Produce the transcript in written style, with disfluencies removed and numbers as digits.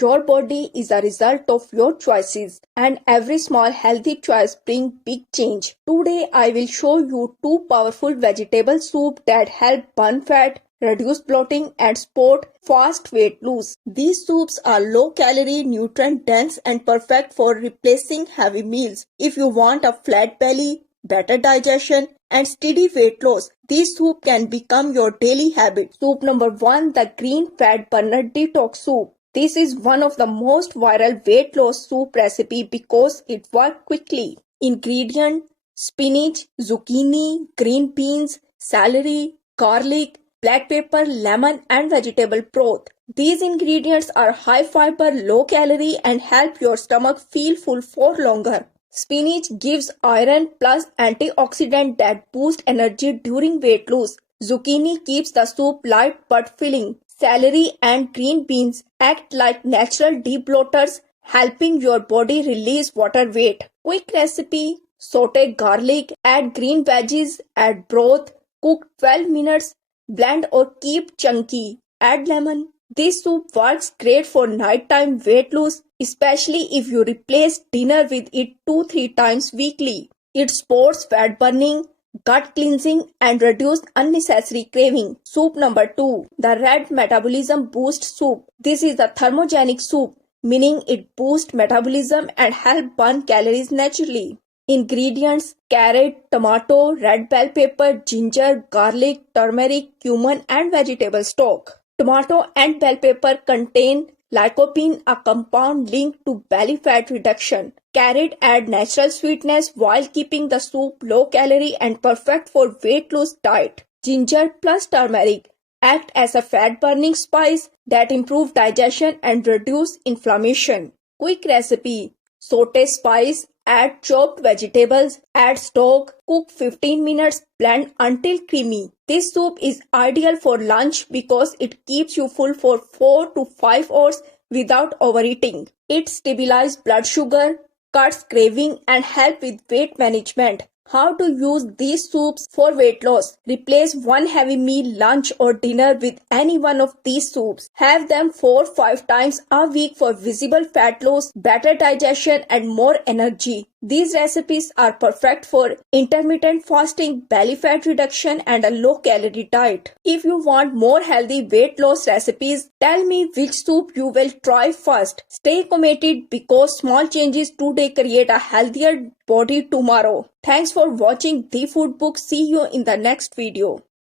Your body is a result of your choices, and every small healthy choice brings big change. Today I will show you two powerful vegetable soup that help burn fat, reduce bloating and support fast weight loss. These soups are low calorie, nutrient dense and perfect for replacing heavy meals. If you want a flat belly, better digestion and steady weight loss, this soup can become your daily habit. Soup number 1, the green fat burner detox soup. This is one of the most viral weight loss soup recipe because it works quickly. Ingredient: spinach, zucchini, green beans, celery, garlic, black pepper, lemon and vegetable broth. These ingredients are high fiber, low calorie and help your stomach feel full for longer. Spinach gives iron plus antioxidant that boost energy during weight loss. Zucchini keeps the soup light but filling. Celery and green beans act like natural debloaters, helping your body release water weight. Quick recipe: saute garlic, add green veggies, add broth, cook 12 minutes, blend or keep chunky, add lemon. This soup works great for nighttime weight loss, especially if you replace dinner with it 2-3 times weekly. It supports fat burning, gut cleansing and reduce unnecessary craving. Soup number 2, the red metabolism boost soup. This is a thermogenic soup, meaning it boosts metabolism and help burn calories naturally. Ingredients: carrot, tomato, red bell pepper, ginger, garlic, turmeric, cumin and vegetable stock. Tomato and bell pepper contain lycopene, a compound linked to belly fat reduction. Carrot add natural sweetness while keeping the soup low calorie and perfect for weight loss diet. Ginger plus turmeric act as a fat burning spice that improve digestion and reduce inflammation. Quick recipe: saute spice, add chopped vegetables, add stock, cook 15 minutes, blend until creamy. This soup is ideal for lunch because it keeps you full for 4 to 5 hours without overeating. It stabilizes blood sugar, cuts craving and help with weight management. How to use these soups for weight loss? Replace one heavy meal, lunch or dinner with any one of these soups. Have them 4-5 times a week for visible fat loss, better digestion and more energy. These recipes are perfect for intermittent fasting, belly fat reduction and a low calorie diet. If you want more healthy weight loss recipes, tell me which soup you will try first. Stay committed because small changes today create a healthier body tomorrow. Thanks for watching The Food Book. See you in the next video.